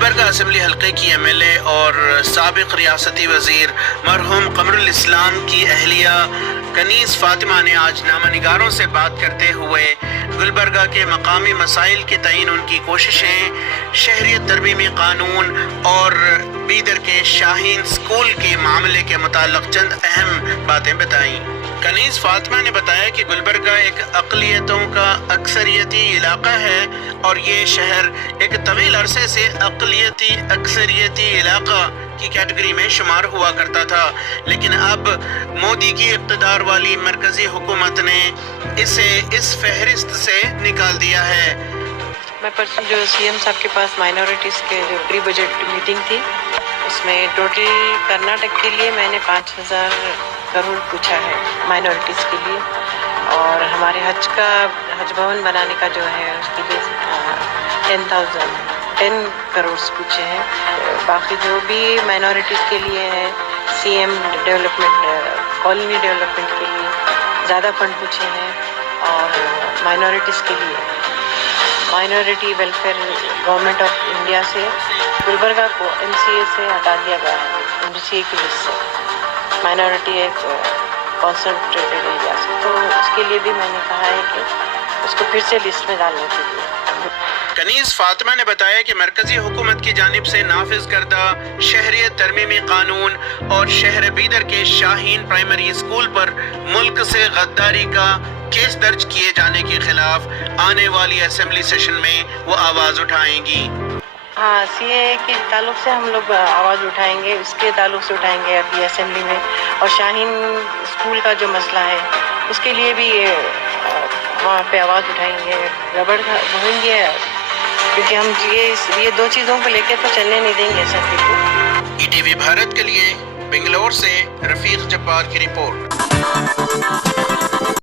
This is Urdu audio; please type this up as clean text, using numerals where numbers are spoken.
گلبرگہ اسمبلی حلقے کی ایم ایل اے اور سابق ریاستی وزیر مرحوم قمر الاسلام کی اہلیہ کنیز فاطمہ نے آج نامہ نگاروں سے بات کرتے ہوئے گلبرگہ کے مقامی مسائل کے تئیں ان کی کوششیں، شہریت ترمیمی قانون اور بیدر کے شاہین اسکول کے معاملے کے متعلق چند اہم باتیں بتائیں۔ کنیز فاطمہ نے بتایا کہ گلبرگہ ایک اقلیتوں کا اکثریتی علاقہ ہے اور یہ شہر ایک طویل عرصے سے اکثریتی علاقہ کی کیٹیگری میں شمار ہوا کرتا تھا، لیکن اب مودی کی اقتدار والی مرکزی حکومت نے اسے اس فہرست سے نکال دیا ہے۔ میں پرسوں جو سی ایم صاحب کے پاس مائنورٹیز کے جو پری بجٹ میٹنگ تھی، اس میں ٹوٹل کرناٹک کے لیے میں نے 5000 کروڑ پوچھا ہے مائنورٹیز کے لیے، اور ہمارے حج بھون بنانے کا جو ہے اس کے لیے 10 کروڑ پوچھے ہیں۔ باقی جو بھی مائنورٹیز کے لیے ہے، C M development, colony development کے لیے زیادہ فنڈ پوچھے ہیں، اور مائنورٹیز کے لیے minority welfare government of India سے گلبرگہ کو ایم سی اے سے ہٹا دیا گیا ہے، ایم سی اے کی لسٹ سے، مائنورٹی ایک کانسنٹریٹڈ ایریا سے، تو اس کے لیے بھی میں نے کہا ہے کہ اس کو پھر سے لسٹ میں ڈالنے کے لیے۔ کنیز فاطمہ نے بتایا کہ مرکزی حکومت کی جانب سے نافذ کردہ شہریت ترمیمی قانون اور شہر بیدر کے شاہین پرائمری اسکول پر ملک سے غداری کا کیس درج کیے جانے کے خلاف آنے والی اسمبلی سیشن میں وہ آواز اٹھائیں گی۔ ہاں، سی اے کے تعلق سے ہم لوگ آواز اٹھائیں گے، اس کے تعلق سے اٹھائیں گے ابھی اسمبلی میں، اور شاہین اسکول کا جو مسئلہ ہے اس کے لیے بھی وہاں پہ آواز اٹھائیں گے، ربڑ بھونیں گے، کیونکہ ہم یہ دو چیزوں کو لے کے تو چلنے نہیں دیں گے اسمبلی کو۔ ای ٹی وی بھارت کے لیے بنگلور سے رفیق جبار کی رپورٹ۔